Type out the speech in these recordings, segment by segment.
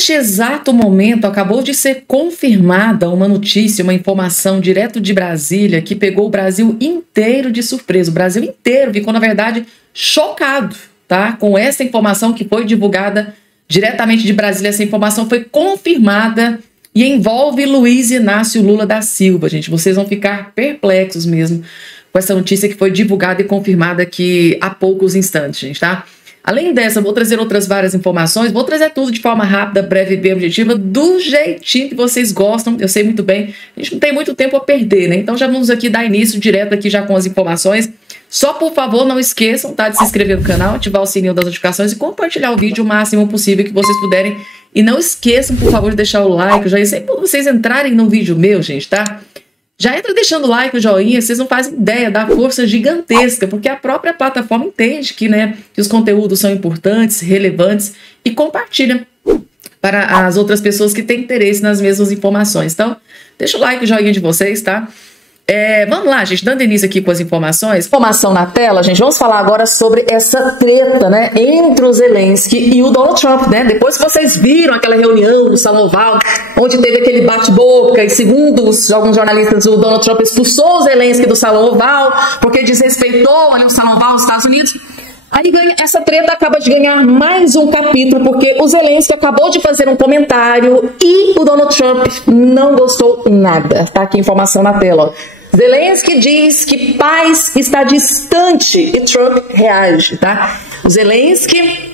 Neste exato momento, acabou de ser confirmada uma notícia, uma informação direto de Brasília que pegou o Brasil inteiro de surpresa. O Brasil inteiro ficou, na verdade, chocado, tá? Com essa informação que foi divulgada diretamente de Brasília. Essa informação foi confirmada e envolve Luiz Inácio Lula da Silva, gente. Vocês vão ficar perplexos mesmo com essa notícia que foi divulgada e confirmada aqui há poucos instantes, gente, tá? Além dessa, vou trazer outras várias informações, vou trazer tudo de forma rápida, breve e bem objetiva, do jeitinho que vocês gostam, eu sei muito bem, a gente não tem muito tempo a perder, né? Então já vamos aqui dar início direto aqui já com as informações. Só, por favor, não esqueçam, tá, de se inscrever no canal, ativar o sininho das notificações e compartilhar o vídeo o máximo possível que vocês puderem. E não esqueçam, por favor, de deixar o like, já sempre quando vocês entrarem no vídeo meu, gente, tá? Já entra deixando o like, o joinha, vocês não fazem ideia da força gigantesca, porque a própria plataforma entende que, né, que os conteúdos são importantes, relevantes e compartilha para as outras pessoas que têm interesse nas mesmas informações. Então, deixa o like, o joinha de vocês, tá? Vamos lá, gente, dando início aqui com as informações. Informação na tela, gente, vamos falar agora sobre essa treta, né, entre o Zelensky e o Donald Trump, né? Depois que vocês viram aquela reunião no Salão Oval, onde teve aquele bate-boca, e segundo alguns jornalistas, o Donald Trump expulsou o Zelensky do Salão Oval, porque desrespeitou ali o Salão Oval dos Estados Unidos. Aí essa treta acaba de ganhar mais um capítulo, porque o Zelensky acabou de fazer um comentário e o Donald Trump não gostou nada. Tá aqui a informação na tela, ó. Zelensky diz que paz está distante e Trump reage, tá? O Zelensky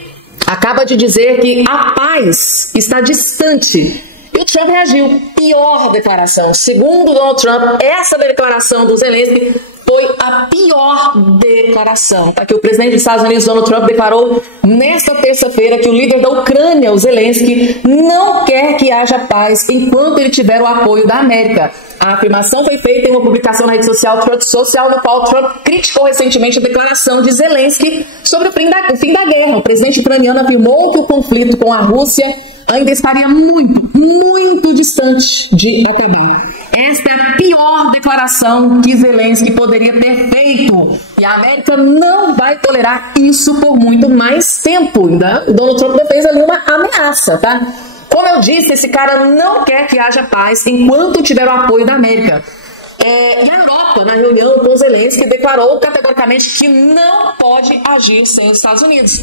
acaba de dizer que a paz está distante e o Trump reagiu. Pior declaração. Segundo Donald Trump, essa declaração do Zelensky foi a pior declaração, tá? Que o presidente dos Estados Unidos, Donald Trump, declarou nesta terça-feira que o líder da Ucrânia, o Zelensky, não quer que haja paz enquanto ele tiver o apoio da América. A afirmação foi feita em uma publicação na rede social Truth Social, no qual Trump criticou recentemente a declaração de Zelensky sobre o fim da guerra. O presidente ucraniano afirmou que o conflito com a Rússia ainda estaria muito, muito distante de acabar. Esta é a pior declaração que Zelensky poderia ter feito. E a América não vai tolerar isso por muito mais tempo. Ainda o Donald Trump fez ali uma ameaça, tá? Como eu disse, esse cara não quer que haja paz enquanto tiver o apoio da América. E a Europa, na reunião com Zelensky, declarou categoricamente que não pode agir sem os Estados Unidos.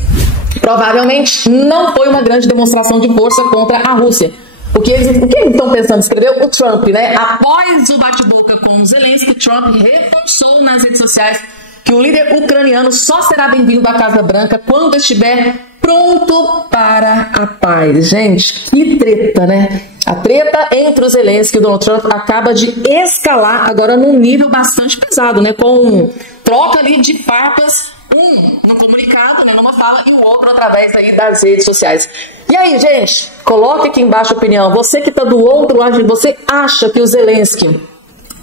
Provavelmente não foi uma grande demonstração de força contra a Rússia. O que eles estão pensando? Escreveu o Trump, né? Após o bate-boca com o Zelensky, Trump reforçou nas redes sociais que o líder ucraniano só será bem-vindo à Casa Branca quando estiver pronto para a paz. Gente, que treta, né? A treta entre o Zelensky e o Donald Trump acaba de escalar agora num nível bastante pesado, né? Com troca ali de farpas, um no comunicado, né, numa fala, e o outro através aí das redes sociais. E aí, gente, coloque aqui embaixo a opinião. Você que está do outro lado, você acha que o Zelensky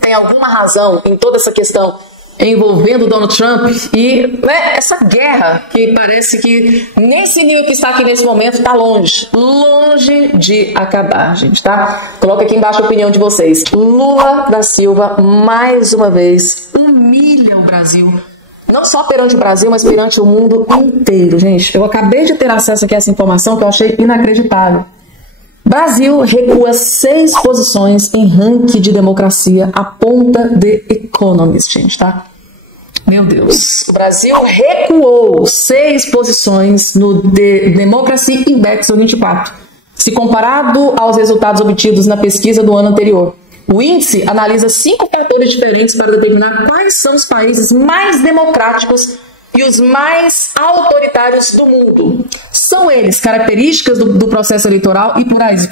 tem alguma razão em toda essa questão envolvendo o Donald Trump e, né, essa guerra que parece que nesse nível que está aqui nesse momento está longe de acabar, gente, tá? Coloca aqui embaixo a opinião de vocês. Lula da Silva, mais uma vez, humilha o Brasil. Não só perante o Brasil, mas perante o mundo inteiro, gente. Eu acabei de ter acesso aqui a essa informação que eu achei inacreditável. Brasil recua 6 posições em ranking de democracia, aponta The Economist, gente, tá? Meu Deus. O Brasil recuou 6 posições no The Democracy Index 2024, se comparado aos resultados obtidos na pesquisa do ano anterior. O índice analisa 5 fatores diferentes para determinar quais são os países mais democráticos e os mais autoritários do mundo. São eles características do processo eleitoral e plurais,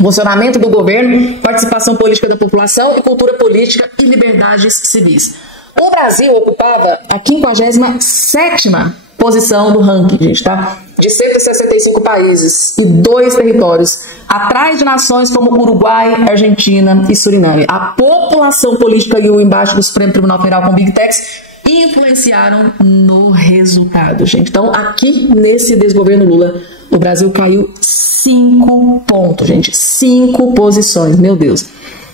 funcionamento do governo, participação política da população e cultura política e liberdades civis. O Brasil ocupava a 57ª posição do ranking, gente, tá? De 165 países e 2 territórios, atrás de nações como Uruguai, Argentina e Suriname. A população política e o embaixo do Supremo Tribunal Federal com Big Techs influenciaram no resultado, gente. Então, aqui nesse desgoverno Lula, o Brasil caiu 5 pontos, gente. 5 posições, meu Deus.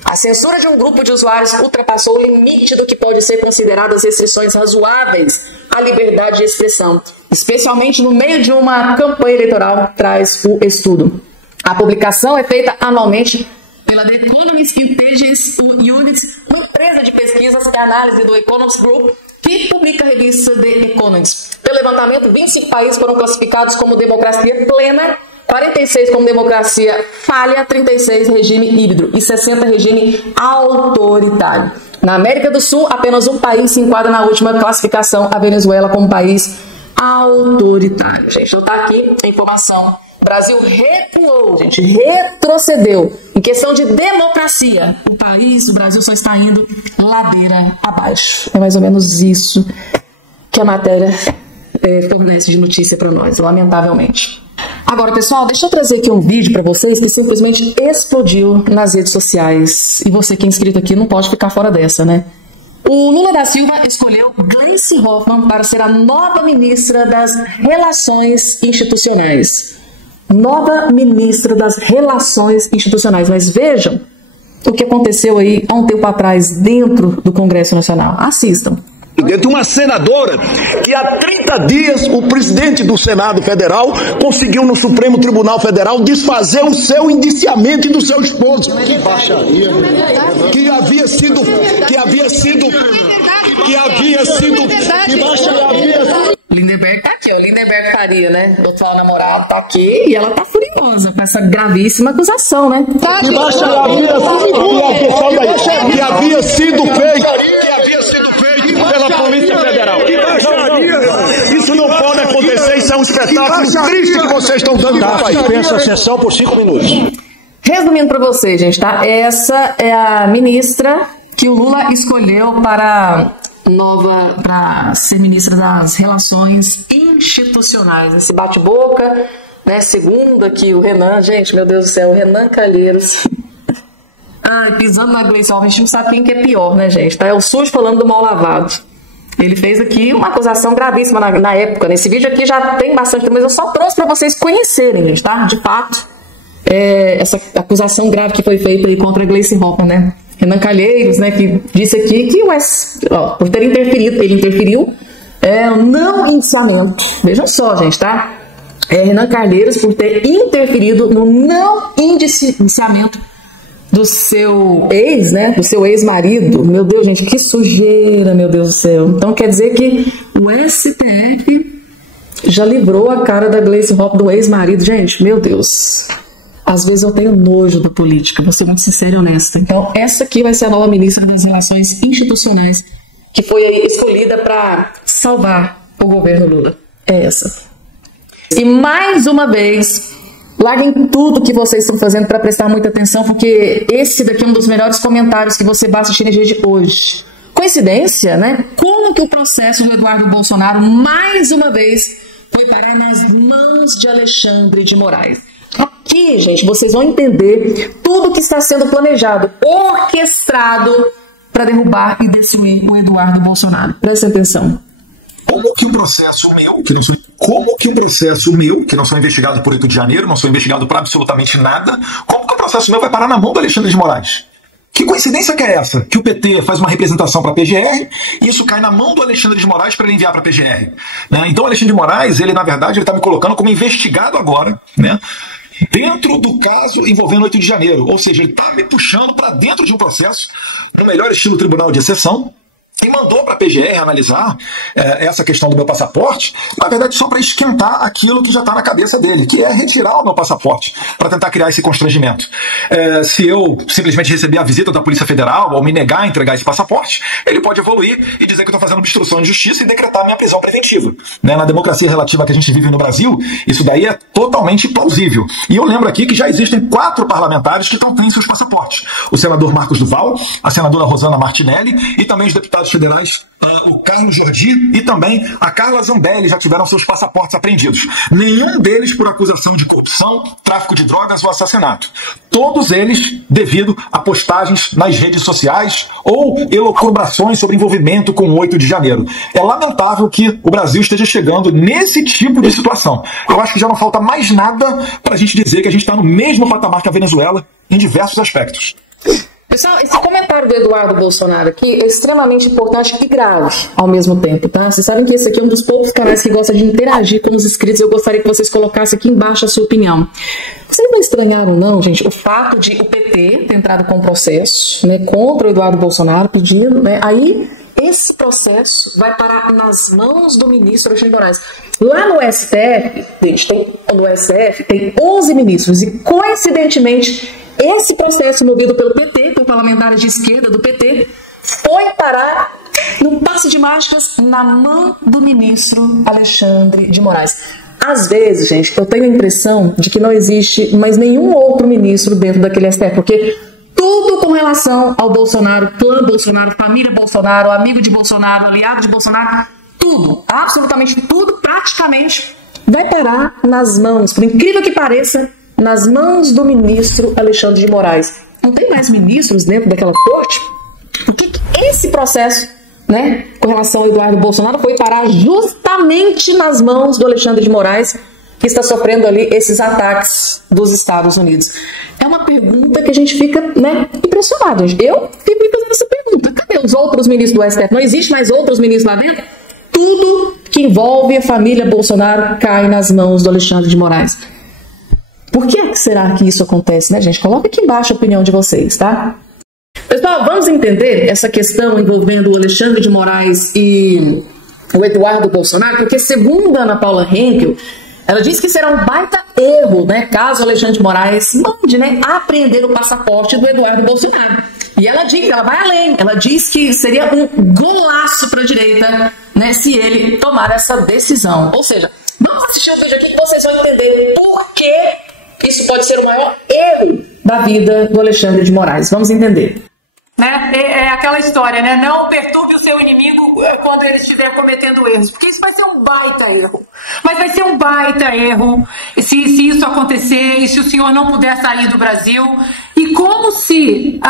A censura de um grupo de usuários ultrapassou o limite do que pode ser considerado as restrições razoáveis à liberdade de expressão, especialmente no meio de uma campanha eleitoral, traz o estudo. A publicação é feita anualmente pela The Economist Intelligence Unit, uma empresa de pesquisas e análise do Economist Group, que publica a revista The Economist. Pelo levantamento, 25 países foram classificados como democracia plena, 46 como democracia falha, 36 regime híbrido e 60 regime autoritário. Na América do Sul, apenas um país se enquadra na última classificação, a Venezuela, como país autoritário. Gente, então tá aqui a informação. O Brasil recuou, gente, retrocedeu. Em questão de democracia, o Brasil só está indo ladeira abaixo. É mais ou menos isso que a matéria fornece de notícia para nós, lamentavelmente. Agora, pessoal, deixa eu trazer aqui um vídeo para vocês que simplesmente explodiu nas redes sociais. E você que é inscrito aqui não pode ficar fora dessa, né? O Lula da Silva escolheu Gleisi Hoffmann para ser a nova ministra das Relações Institucionais. Nova ministra das Relações Institucionais. Mas vejam o que aconteceu aí há um tempo atrás dentro do Congresso Nacional. Assistam. De uma senadora que há 30 dias o presidente do Senado Federal conseguiu no Supremo Tribunal Federal desfazer o seu indiciamento e do seu esposo. Que baixaria. Que havia sido Lindenberg tá aqui, ó. Lindenberg Faria, né? O atual namorado tá aqui e ela tá furiosa com essa gravíssima acusação, né? Que havia sido feito pela Polícia Federal. Isso não pode acontecer, isso é um espetáculo triste que vocês estão dando para o país. Dispensa a sessão por 5 minutos. Resumindo para vocês, gente, tá? Essa é a ministra que o Lula escolheu para ser ministra das Relações Institucionais. Esse bate-boca, né? Segundo aqui o Renan, gente, meu Deus do céu, o Renan Calheiros. Ai, pisando na Gleisi Hoffmann, a gente não sabe quem que é pior, né, gente? Tá? É o sujo falando do mal lavado. Ele fez aqui uma acusação gravíssima na época. Nesse vídeo aqui já tem bastante tempo, mas eu só trouxe para vocês conhecerem, gente, tá? De fato, essa acusação grave que foi feita aí contra a Gleisi Hoffmann, né? Renan Calheiros, né, que disse aqui que por ter interferido, ele interferiu no não indiciamento. Vejam só, gente, tá? Renan Calheiros por ter interferido no não indiciamento do seu ex, né? Do seu ex-marido. Meu Deus, gente, que sujeira, meu Deus do céu. Então quer dizer que o STF já livrou a cara da Gleisi Hoffmann do ex-marido. Gente, meu Deus. Às vezes eu tenho nojo da política, vou ser muito sincera e honesta. Então essa aqui vai ser a nova ministra das Relações Institucionais, que foi aí escolhida para salvar o governo Lula. É essa. E mais uma vez, larguem tudo que vocês estão fazendo para prestar muita atenção, porque esse daqui é um dos melhores comentários que você vai assistir no dia de hoje. Coincidência, né? Como que o processo do Eduardo Bolsonaro, mais uma vez, foi parar nas mãos de Alexandre de Moraes? Aqui, gente, vocês vão entender tudo que está sendo planejado, orquestrado para derrubar e destruir o Eduardo Bolsonaro. Prestem atenção. Como que o processo meu, que não sou investigado por 8 de janeiro, não sou investigado por absolutamente nada, como que o processo meu vai parar na mão do Alexandre de Moraes? Que coincidência que é essa? Que o PT faz uma representação para a PGR e isso cai na mão do Alexandre de Moraes para ele enviar para a PGR. Né? Então o Alexandre de Moraes, ele na verdade está me colocando como investigado agora, né? Dentro do caso envolvendo 8 de janeiro. Ou seja, ele está me puxando para dentro de um processo no melhor estilo tribunal de exceção, e mandou para a PGR analisar essa questão do meu passaporte, na verdade só para esquentar aquilo que já está na cabeça dele, que é retirar o meu passaporte, para tentar criar esse constrangimento. Se eu simplesmente receber a visita da Polícia Federal ou me negar a entregar esse passaporte, ele pode evoluir e dizer que eu estou fazendo obstrução de justiça e decretar minha prisão preventiva. Né? Na democracia relativa que a gente vive no Brasil, isso daí é totalmente plausível. E eu lembro aqui que já existem 4 parlamentares que não têm seus passaportes. O senador Marcos Duval, a senadora Rosana Martinelli e também os deputados federais, o Carlos Jordi e também a Carla Zambelli já tiveram seus passaportes apreendidos. Nenhum deles por acusação de corrupção, tráfico de drogas ou assassinato. Todos eles devido a postagens nas redes sociais ou elucubrações sobre envolvimento com o 8 de janeiro. É lamentável que o Brasil esteja chegando nesse tipo de situação. Eu acho que já não falta mais nada para a gente dizer que a gente está no mesmo patamar que a Venezuela em diversos aspectos. Pessoal, esse comentário do Eduardo Bolsonaro aqui é extremamente importante e grave ao mesmo tempo, tá? Vocês sabem que esse aqui é um dos poucos canais que gosta de interagir com os inscritos. Eu gostaria que vocês colocassem aqui embaixo a sua opinião. Vocês não estranharam, não, gente, o fato de o PT ter entrado com um processo, né, contra o Eduardo Bolsonaro, pedindo, né, aí esse processo vai parar nas mãos do ministro Alexandre de Moraes. Lá no STF, gente, no SF tem 11 ministros e, coincidentemente, esse processo movido pelo PT, por parlamentares de esquerda do PT, foi parar no passe de mágicas na mão do ministro Alexandre de Moraes. Às vezes, gente, eu tenho a impressão de que não existe mais nenhum outro ministro dentro daquele STF, porque tudo com relação ao Bolsonaro, clã Bolsonaro, família Bolsonaro, amigo de Bolsonaro, aliado de Bolsonaro, tudo, absolutamente tudo, praticamente, vai parar nas mãos, por incrível que pareça, nas mãos do ministro Alexandre de Moraes. Não tem mais ministros dentro daquela corte? Por que esse processo, né, com relação ao Eduardo Bolsonaro foi parar justamente nas mãos do Alexandre de Moraes, que está sofrendo ali esses ataques dos Estados Unidos? É uma pergunta que a gente fica, né, impressionado. Eu fico me fazendo essa pergunta. Cadê os outros ministros do STF? Não existe mais outros ministros lá dentro? Tudo que envolve a família Bolsonaro cai nas mãos do Alexandre de Moraes. Por que será que isso acontece, né, gente? Coloca aqui embaixo a opinião de vocês, tá? Pessoal, vamos entender essa questão envolvendo o Alexandre de Moraes e o Eduardo Bolsonaro, porque segundo a Ana Paula Henkel, ela disse que será um baita erro, né, caso o Alexandre de Moraes mande, né, apreender o passaporte do Eduardo Bolsonaro. E ela diz, ela vai além, ela diz que seria um golaço para a direita, né, se ele tomar essa decisão. Ou seja, vamos assistir o vídeo aqui que vocês vão entender por que isso pode ser o maior erro da vida do Alexandre de Moraes. Vamos entender. Né? É aquela história, né? Não perturbe o seu inimigo quando ele estiver cometendo erros, porque isso vai ser um baita erro. Mas vai ser um baita erro se isso acontecer e se o senhor não puder sair do Brasil. E como se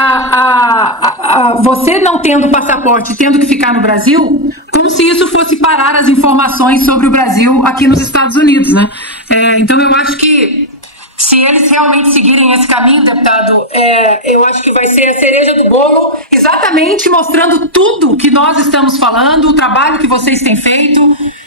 você não tendo passaporte, tendo que ficar no Brasil, como se isso fosse parar as informações sobre o Brasil aqui nos Estados Unidos, né? Então eu acho que se eles realmente seguirem esse caminho, deputado, eu acho que vai ser a cereja do bolo, exatamente mostrando tudo que nós estamos falando, o trabalho que vocês têm feito.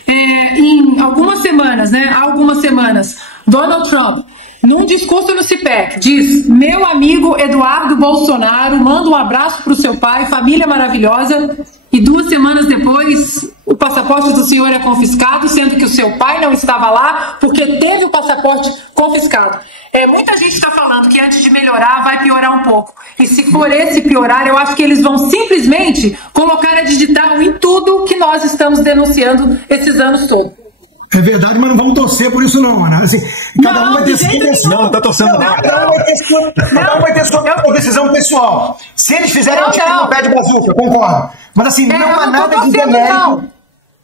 Em algumas semanas, né? Há algumas semanas, Donald Trump, num discurso no CIPEC, diz: meu amigo Eduardo Bolsonaro, manda um abraço para o seu pai, família maravilhosa. E 2 semanas depois, o passaporte do senhor é confiscado, sendo que o seu pai não estava lá porque teve o passaporte confiscado. Muita gente está falando que antes de melhorar, vai piorar um pouco. E se for esse piorar, eu acho que eles vão simplesmente colocar a digital em tudo que nós estamos denunciando esses anos todos. É verdade, mas não vamos torcer por isso não, Ana. Assim, cada um vai ter sua decisão. Não está torcendo nada. Cada um vai ter sua decisão pessoal. Se eles fizerem um tiro no pé de bazuca, concordo. Mas assim, não há nada de demérito.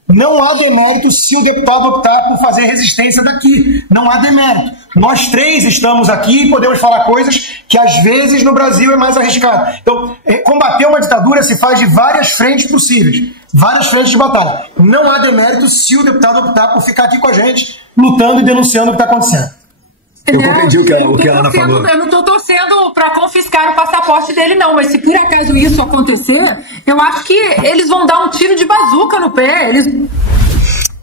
Não há demérito se o deputado optar por fazer resistência daqui. Não há demérito. Nós 3 estamos aqui e podemos falar coisas que às vezes no Brasil é mais arriscado. Então, combater uma ditadura se faz de várias frentes possíveis. Várias frentes de batalha. Não há demérito se o deputado optar por ficar aqui com a gente, lutando e denunciando o que está acontecendo. Eu compreendi o que a Ana falou. Eu não estou torcendo para confiscar o passaporte dele, não. Mas se por acaso isso acontecer, eu acho que eles vão dar um tiro de bazuca no pé.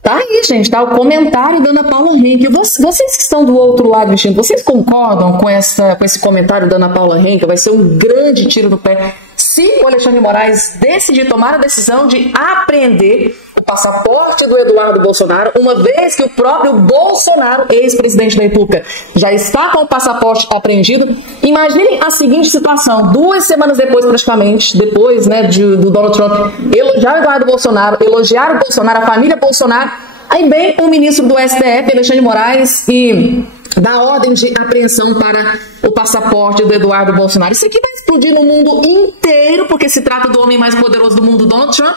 Tá aí, gente, tá o comentário da Ana Paula Henkel. Vocês que estão do outro lado, vestindo, vocês concordam com esse comentário da Ana Paula Henkel? Vai ser um grande tiro no pé se o Alexandre de Moraes decidir tomar a decisão de apreender o passaporte do Eduardo Bolsonaro, uma vez que o próprio Bolsonaro, ex-presidente da República, já está com o passaporte apreendido. Imaginem a seguinte situação: 2 semanas depois, praticamente, depois, né, do Donald Trump elogiar o Eduardo Bolsonaro, elogiar o Bolsonaro, a família Bolsonaro, aí vem o ministro do STF, Alexandre de Moraes, e dá ordem de apreensão para o passaporte do Eduardo Bolsonaro. Isso aqui vai explodir no mundo inteiro, porque se trata do homem mais poderoso do mundo, Donald Trump.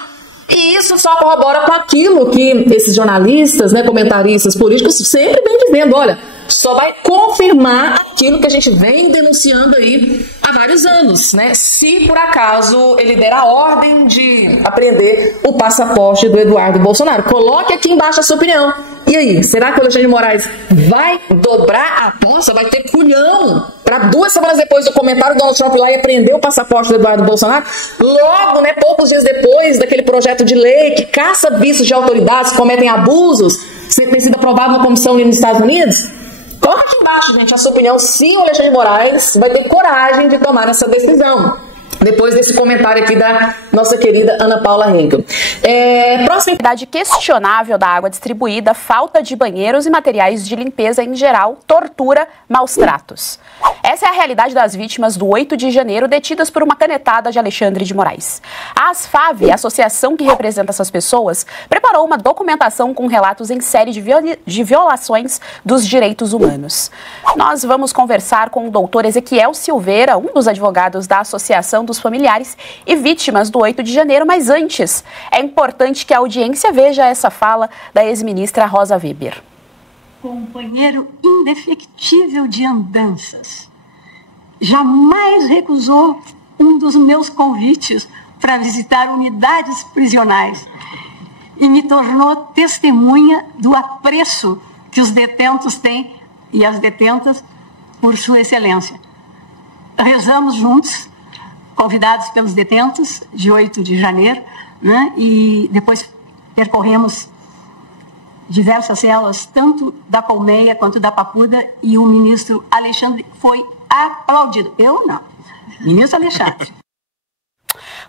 E isso só corrobora com aquilo que esses jornalistas, né, comentaristas políticos sempre vêm dizendo: olha, só vai confirmar a aquilo que a gente vem denunciando aí há vários anos, né? Se por acaso ele der a ordem de apreender o passaporte do Eduardo Bolsonaro. Coloque aqui embaixo a sua opinião. E aí, será que o Alexandre de Moraes vai dobrar a aposta, vai ter culhão para 2 semanas depois do comentário do Donald Trump lá e apreender o passaporte do Eduardo Bolsonaro? Logo, né, poucos dias depois daquele projeto de lei que caça vistos de autoridades que cometem abusos, ter sido aprovado na comissão ali nos Estados Unidos? Coloca aqui embaixo, gente, a sua opinião, se o Alexandre de Moraes vai ter coragem de tomar essa decisão. Depois desse comentário aqui da nossa querida Ana Paula Hegel. Próxima qualidade questionável da água distribuída, falta de banheiros e materiais de limpeza em geral, tortura, maus tratos. Essa é a realidade das vítimas do 8 de janeiro, detidas por uma canetada de Alexandre de Moraes. A ASFAV, a associação que representa essas pessoas, preparou uma documentação com relatos em série de violações dos direitos humanos. Nós vamos conversar com o doutor Ezequiel Silveira, um dos advogados da Associação dos Familiares e Vítimas do 8 de janeiro, mas antes, é importante que a audiência veja essa fala da ex-ministra Rosa Weber. Companheiro indefectível de andanças, jamais recusou um dos meus convites para visitar unidades prisionais e me tornou testemunha do apreço que os detentos têm e as detentas por sua excelência. Rezamos juntos, convidados pelos detentos de 8 de janeiro, né? E depois percorremos diversas celas, tanto da Colmeia quanto da Papuda, e o ministro Alexandre foi aplaudido. Eu não. Ministro Alexandre.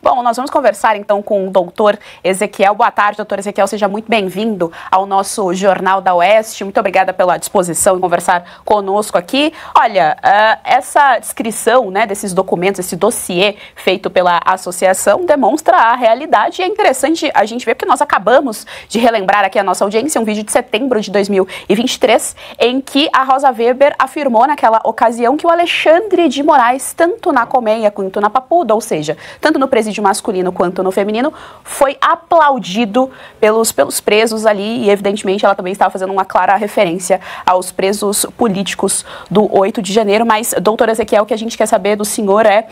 Bom, nós vamos conversar então com o doutor Ezequiel. Boa tarde, doutor Ezequiel, seja muito bem-vindo ao nosso Jornal da Oeste. Muito obrigada pela disposição em conversar conosco aqui. Olha, essa descrição, né, desses documentos, esse dossiê feito pela associação demonstra a realidade, e é interessante a gente ver, porque nós acabamos de relembrar aqui a nossa audiência um vídeo de setembro de 2023, em que a Rosa Weber afirmou naquela ocasião que o Alexandre de Moraes, tanto na Colmeia quanto na Papuda, ou seja, tanto no presídio masculino quanto no feminino, foi aplaudido pelos presos ali, e evidentemente ela também estava fazendo uma clara referência aos presos políticos do 8 de janeiro. Mas, doutor Ezequiel, o que a gente quer saber do senhor é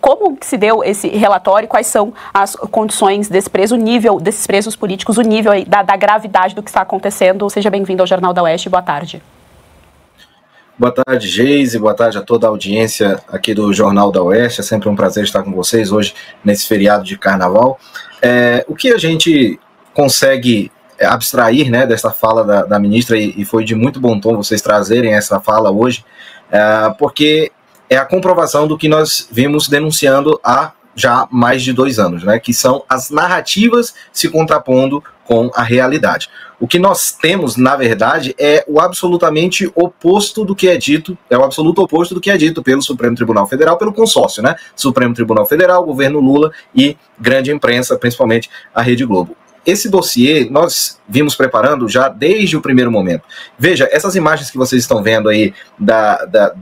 como que se deu esse relatório, quais são as condições desse preso, o nível desses presos políticos, o nível aí da gravidade do que está acontecendo. Seja bem-vindo ao Jornal da Oeste, boa tarde. Boa tarde, Geise, boa tarde a toda a audiência aqui do Jornal da Oeste. É sempre um prazer estar com vocês hoje nesse feriado de carnaval. O que a gente consegue abstrair, né, dessa fala da ministra, e foi de muito bom tom vocês trazerem essa fala hoje, porque é a comprovação do que nós vimos denunciando há já mais de 2 anos, né, que são as narrativas se contrapondo com a realidade. O que nós temos, na verdade, é o absolutamente oposto do que é dito, é o absoluto oposto do que é dito pelo Supremo Tribunal Federal, pelo consórcio, né? Supremo Tribunal Federal, governo Lula e grande imprensa, principalmente a Rede Globo. Esse dossiê nós vimos preparando já desde o primeiro momento. Veja, essas imagens que vocês estão vendo aí da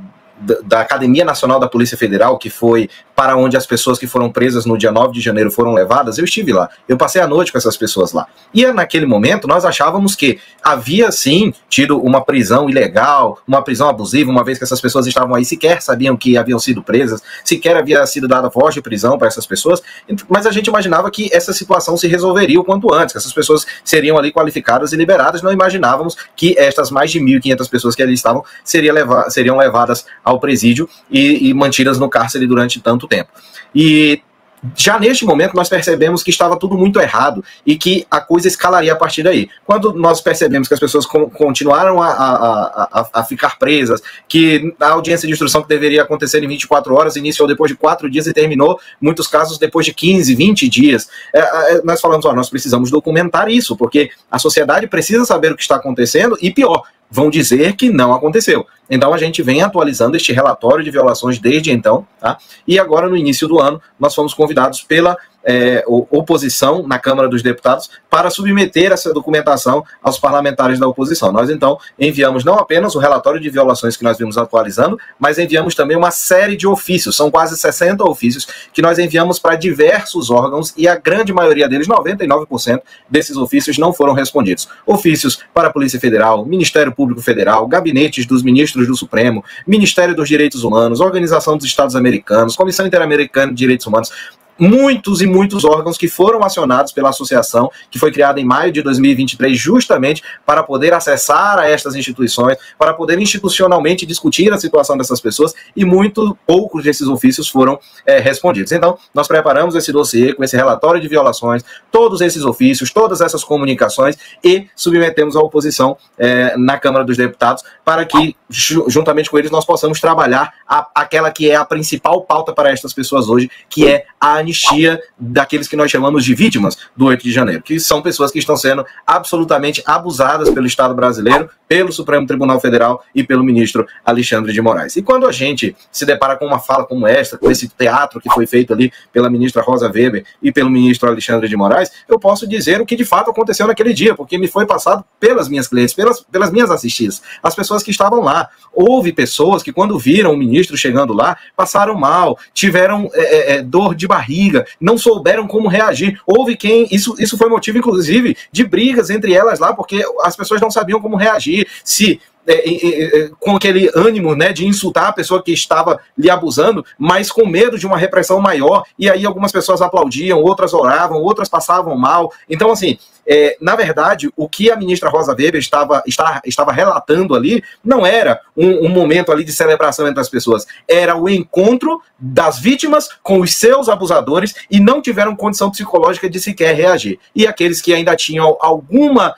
Academia Nacional da Polícia Federal, que foi para onde as pessoas que foram presas no dia 9 de janeiro foram levadas, eu estive lá, eu passei a noite com essas pessoas lá. E naquele momento nós achávamos que havia sim tido uma prisão ilegal, uma prisão abusiva, uma vez que essas pessoas estavam aí, sequer sabiam que haviam sido presas, sequer havia sido dada voz de prisão para essas pessoas, mas a gente imaginava que essa situação se resolveria o quanto antes, que essas pessoas seriam ali qualificadas e liberadas. Não imaginávamos que estas mais de 1.500 pessoas que ali estavam seriam levadas ao presídio e mantidas no cárcere durante tanto tempo. E já neste momento nós percebemos que estava tudo muito errado e que a coisa escalaria a partir daí. Quando nós percebemos que as pessoas continuaram a ficar presas, que a audiência de instrução que deveria acontecer em 24 horas iniciou depois de 4 dias e terminou, muitos casos, depois de 15, 20 dias, nós falamos, nós precisamos documentar isso, porque a sociedade precisa saber o que está acontecendo e, pior, vão dizer que não aconteceu. Então a gente vem atualizando este relatório de violações desde então, tá? E agora no início do ano nós fomos convidados pela oposição na Câmara dos Deputados para submeter essa documentação aos parlamentares da oposição. Nós, então, enviamos não apenas o relatório de violações que nós vimos atualizando, mas enviamos também uma série de ofícios, são quase 60 ofícios, que nós enviamos para diversos órgãos e a grande maioria deles, 99% desses ofícios, não foram respondidos. Ofícios para a Polícia Federal, Ministério Público Federal, gabinetes dos ministros do Supremo, Ministério dos Direitos Humanos, Organização dos Estados Americanos, Comissão Interamericana de Direitos Humanos, muitos e muitos órgãos que foram acionados pela associação, que foi criada em maio de 2023, justamente para poder acessar a estas instituições, para poder institucionalmente discutir a situação dessas pessoas, e muito poucos desses ofícios foram respondidos. Então, nós preparamos esse dossiê com esse relatório de violações, todos esses ofícios, todas essas comunicações, e submetemos à oposição na Câmara dos Deputados, para que, juntamente com eles, nós possamos trabalhar aquela que é a principal pauta para estas pessoas hoje, que é a anistia daqueles que nós chamamos de vítimas do 8 de janeiro, que são pessoas que estão sendo absolutamente abusadas pelo Estado brasileiro, pelo Supremo Tribunal Federal e pelo ministro Alexandre de Moraes. E quando a gente se depara com uma fala como esta, com esse teatro que foi feito ali pela ministra Rosa Weber e pelo ministro Alexandre de Moraes, eu posso dizer o que de fato aconteceu naquele dia, porque me foi passado pelas minhas clientes, pelas minhas assistidas, as pessoas que estavam lá. Houve pessoas que, quando viram o ministro chegando lá, passaram mal, tiveram dor de barriga, não souberam como reagir. Houve quem... Isso foi motivo, inclusive, de brigas entre elas lá, porque as pessoas não sabiam como reagir, se... com aquele ânimo, né, de insultar a pessoa que estava lhe abusando, mas com medo de uma repressão maior, e aí algumas pessoas aplaudiam, outras oravam, outras passavam mal. Então, assim, na verdade, o que a ministra Rosa Weber estava relatando ali não era um momento ali de celebração entre as pessoas, era o encontro das vítimas com os seus abusadores, e não tiveram condição psicológica de sequer reagir. E aqueles que ainda tinham alguma...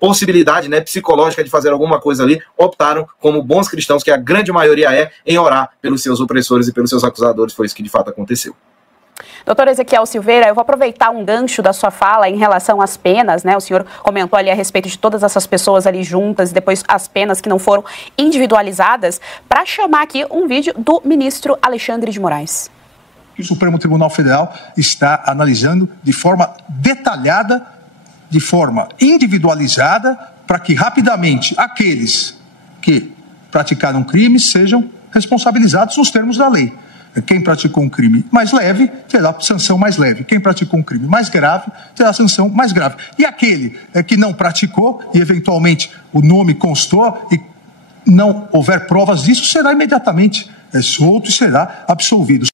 possibilidade, né, psicológica de fazer alguma coisa ali, optaram, como bons cristãos, que a grande maioria em orar pelos seus opressores e pelos seus acusadores. Foi isso que de fato aconteceu. Doutor Ezequiel Silveira, eu vou aproveitar um gancho da sua fala em relação às penas, né? O senhor comentou ali a respeito de todas essas pessoas ali juntas, e depois as penas que não foram individualizadas, para chamar aqui um vídeo do ministro Alexandre de Moraes. O Supremo Tribunal Federal está analisando de forma detalhada, de forma individualizada, para que rapidamente aqueles que praticaram crimes sejam responsabilizados nos termos da lei. Quem praticou um crime mais leve terá sanção mais leve. Quem praticou um crime mais grave terá sanção mais grave. E aquele que não praticou e eventualmente o nome constou e não houver provas disso, será imediatamente solto e será absolvido.